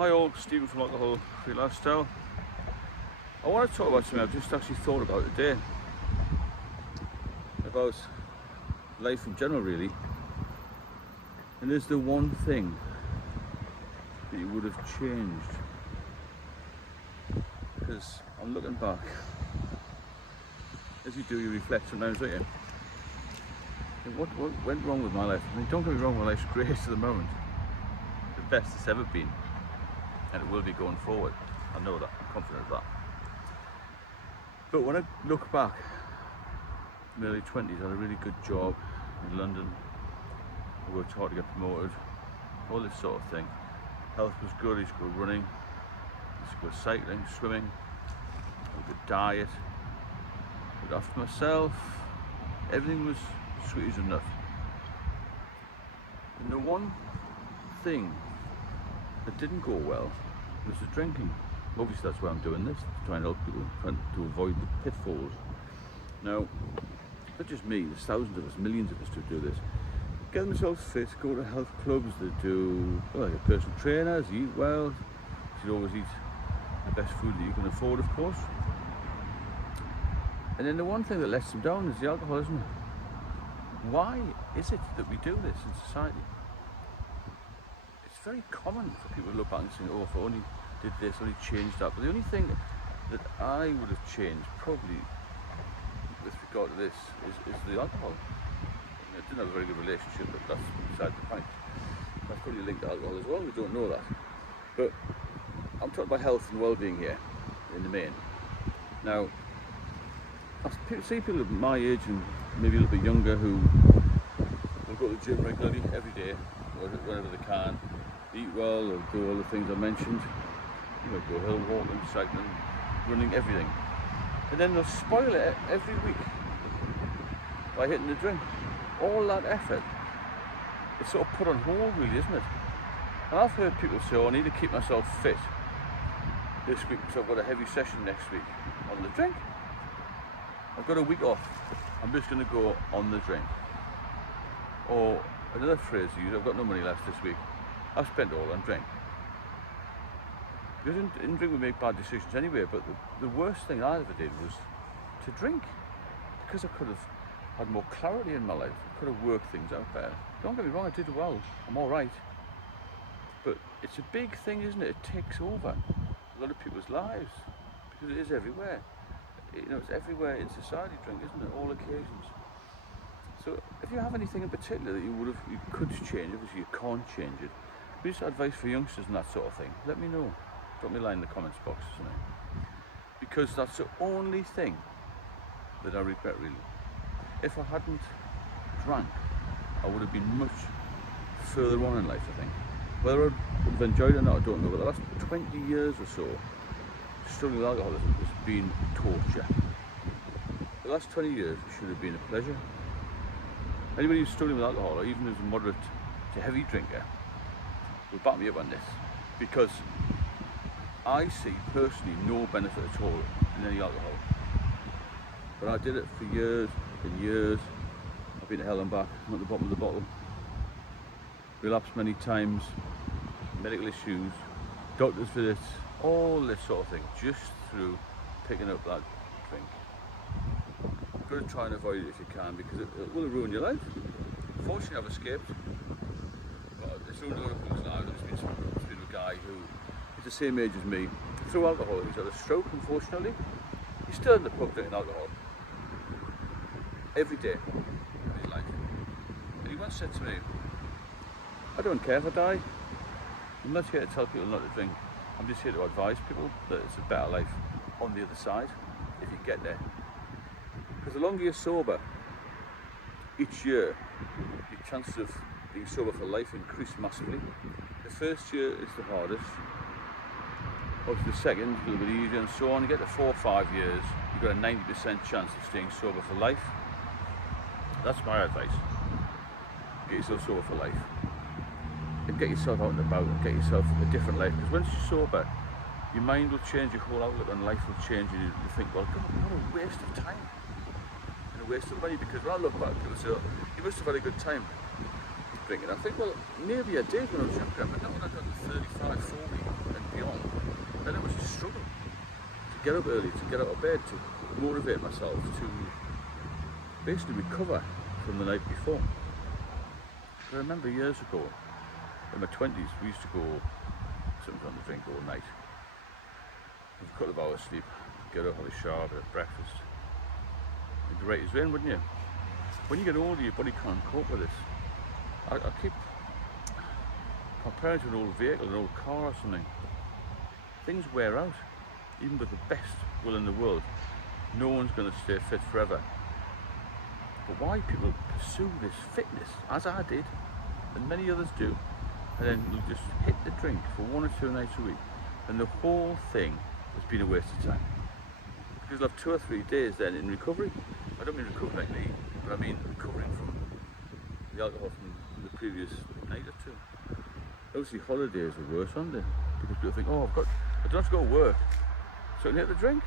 Hi all, Stephen from Alcohol Free Lifestyle. I want to talk about something I've just actually thought about today. About life in general really. And is there one thing that you would have changed? Because I'm looking back. As you do, you reflect sometimes, don't you? And what went wrong with my life? I mean, don't get me wrong, my life's great at the moment. The best it's ever been. And it will be going forward. I know that, I'm confident of that. But when I look back, in my early 20s, I had a really good job in London. I worked hard to get promoted, all this sort of thing. Health was good, I used to go running, I used to go cycling, swimming, a good diet. Looked after myself, everything was sweet as a nut. And the one thing that didn't go well was the drinking. Obviously that's why I'm doing this, to try and help people, trying to avoid the pitfalls. Now, not just me, there's thousands of us, millions of us to do this. Get themselves fit, go to health clubs that do, well, like personal trainers, eat well. You should always eat the best food that you can afford, of course. And then the one thing that lets them down is the alcohol, isn't it? Why is it that we do this in society? It's very common for people to look back and say, oh, if I only did this, only changed that. But the only thing that I would have changed, probably with regard to this, is the alcohol. I didn't have a very good relationship, but that's beside the point. That's probably linked to alcohol as well, we don't know that. But I'm talking about health and well-being here, in the main. Now, I see people of my age and maybe a little bit younger who will go to the gym regularly, every day, or whenever they can, eat well, or do all the things I mentioned. You know, go hill walking, cycling, running, everything. And then they'll spoil it every week by hitting the drink. All that effort is sort of put on hold really, isn't it? And I've heard people say, oh, I need to keep myself fit this week because I've got a heavy session next week. On the drink. I've got a week off. I'm just going to go on the drink. Or another phrase to use, I've got no money left this week. I've spent all on drink. Because in drink we make bad decisions anyway, but the worst thing I ever did was to drink. Because I could have had more clarity in my life. I could have worked things out better. Don't get me wrong, I did well. I'm alright. But it's a big thing, isn't it? It takes over a lot of people's lives. Because it is everywhere. You know, it's everywhere in society, drink, isn't it? All occasions. So if you have anything in particular that you could change, obviously you can't change it. But just advice for youngsters and that sort of thing, let me know. Drop me a line in the comments box or something. Because that's the only thing that I regret really. If I hadn't drank, I would have been much further on in life, I think. Whether I would have enjoyed it or not, I don't know, but the last 20 years or so, struggling with alcoholism has been torture. The last 20 years should have been a pleasure. Anybody who's struggling with alcohol, or even who's a moderate to heavy drinker, will back me up on this. Because I see personally no benefit at all in any alcohol. But I did it for years and years. I've been to hell and back. I'm at the bottom of the bottle. Relapsed many times. Medical issues. Doctor's visits. All this sort of thing. Just through picking up that drink. You've got to try and avoid it if you can, because it will ruin your life. Fortunately I've escaped. But it's only one of people's lives. There's been a guy who is the same age as me. Through alcohol, he's had a stroke, unfortunately. He's still in the pub drinking alcohol. Every day of his life. And he once said to me, I don't care if I die. I'm not here to tell people not to drink. I'm just here to advise people that it's a better life on the other side, if you get there. Because the longer you're sober, each year, your chances of being sober for life increase massively. The first year is the hardest. Obviously the second, a little bit easier, and so on. You get to 4 or 5 years, you've got a 90% chance of staying sober for life. That's my advice. Get yourself sober for life. And get yourself out and about and get yourself a different life. Because once you're sober, your mind will change, your whole outlook on life will change, and you think, well, God, what a waste of time. And a waste of money. Because when I look back, people say, oh, you must have had a good time drinking. I think, well, maybe I did when I was younger, but not when I got to 35, 40. get up early, to get out of bed, to motivate myself, to basically recover from the night before. I remember years ago, in my 20s, we used to go sometimes on the drink all night. Have a couple of hours sleep, get up, have a shower, have breakfast. You'd be right as rain, wouldn't you? When you get older, your body can't cope with this. I keep comparing to an old vehicle, an old car or something. Things wear out, even with the best will in the world. No one's going to stay fit forever. But why people pursue this fitness, as I did, and many others do, and then you'll just hit the drink for 1 or 2 nights a week, and the whole thing has been a waste of time. Because you'll have 2 or 3 days then in recovery. I don't mean recovering like me, but I mean recovering from the alcohol from the previous night or two. Obviously holidays are worse, aren't they? Because people think, oh, I don't have to go to work, so I can hit the drink.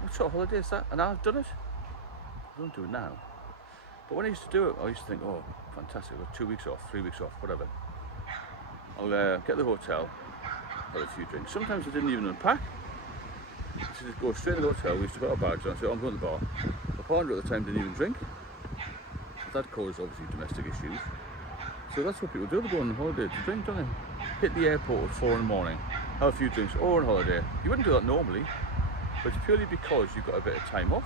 What sort of holiday is that? And I've done it. I don't do it now. But when I used to do it, I used to think, oh, fantastic, I've got 2 weeks off, 3 weeks off, whatever. I'll get to the hotel, have a few drinks. Sometimes I didn't even unpack. I used to just go straight to the hotel. We used to put our bags on and say, oh, I'm going to the bar. My partner at the time didn't even drink. That caused obviously domestic issues. So that's what people do. They go on holiday to drink, don't they? Hit the airport at 4 in the morning, have a few drinks, or on holiday. You wouldn't do that normally, but it's purely because you've got a bit of time off.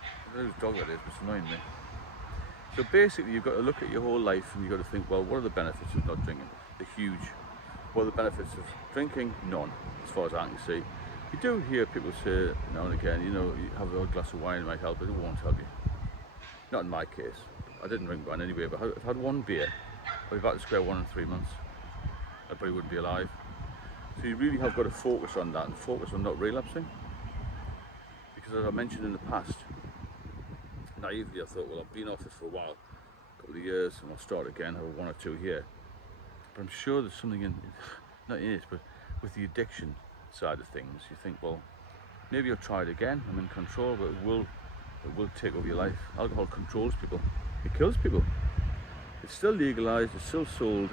I don't know whose dog that is, but it's annoying me. So basically you've got to look at your whole life and you've got to think, well, what are the benefits of not drinking? They're huge. What are the benefits of drinking? None, as far as I can see. You do hear people say now and again, you know, you have a glass of wine might help, but it won't help you. Not in my case. I didn't drink wine anyway, but if I had 1 beer, I'd be back to square one in 3 months. I probably wouldn't be alive. So you really have got to focus on that and focus on not relapsing. Because as I mentioned in the past, naively I thought, well, I've been off it for a while, a couple of years, and I'll start again, have 1 or 2 here. But I'm sure there's something in, not in it, but with the addiction side of things, you think, well, maybe I'll try it again, I'm in control, but it will take over your life. Alcohol controls people, it kills people. It's still legalised, it's still sold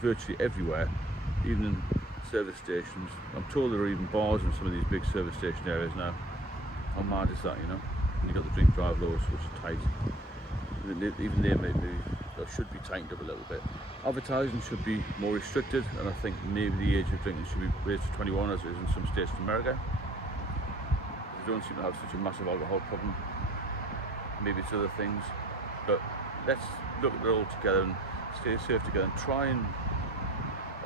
virtually everywhere, even in service stations. I'm told there are even bars in some of these big service station areas now. How mad is that, you know? And you've got the drink drive laws, which are tight. Even they maybe should be tightened up a little bit. Advertising should be more restricted, and I think maybe the age of drinking should be raised to 21, as it is in some states of America. They don't seem to have such a massive alcohol problem. Maybe it's other things, but let's look at it all together and stay safe together, and try and,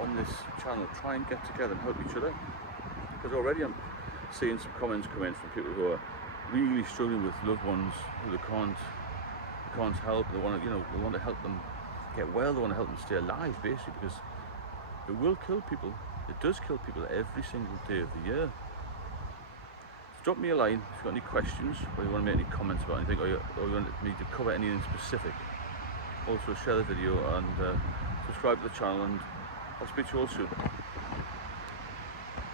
on this channel, try and get together and help each other. Because already I'm seeing some comments come in from people who are really struggling with loved ones who they can't help. They want to, you know, they want to help them get well. They want to help them stay alive, basically, because it will kill people. It does kill people every single day of the year. So drop me a line if you've got any questions, or you want to make any comments about anything, or you want me to cover anything specific. Also share the video and subscribe to the channel, and I'll speak to you all soon.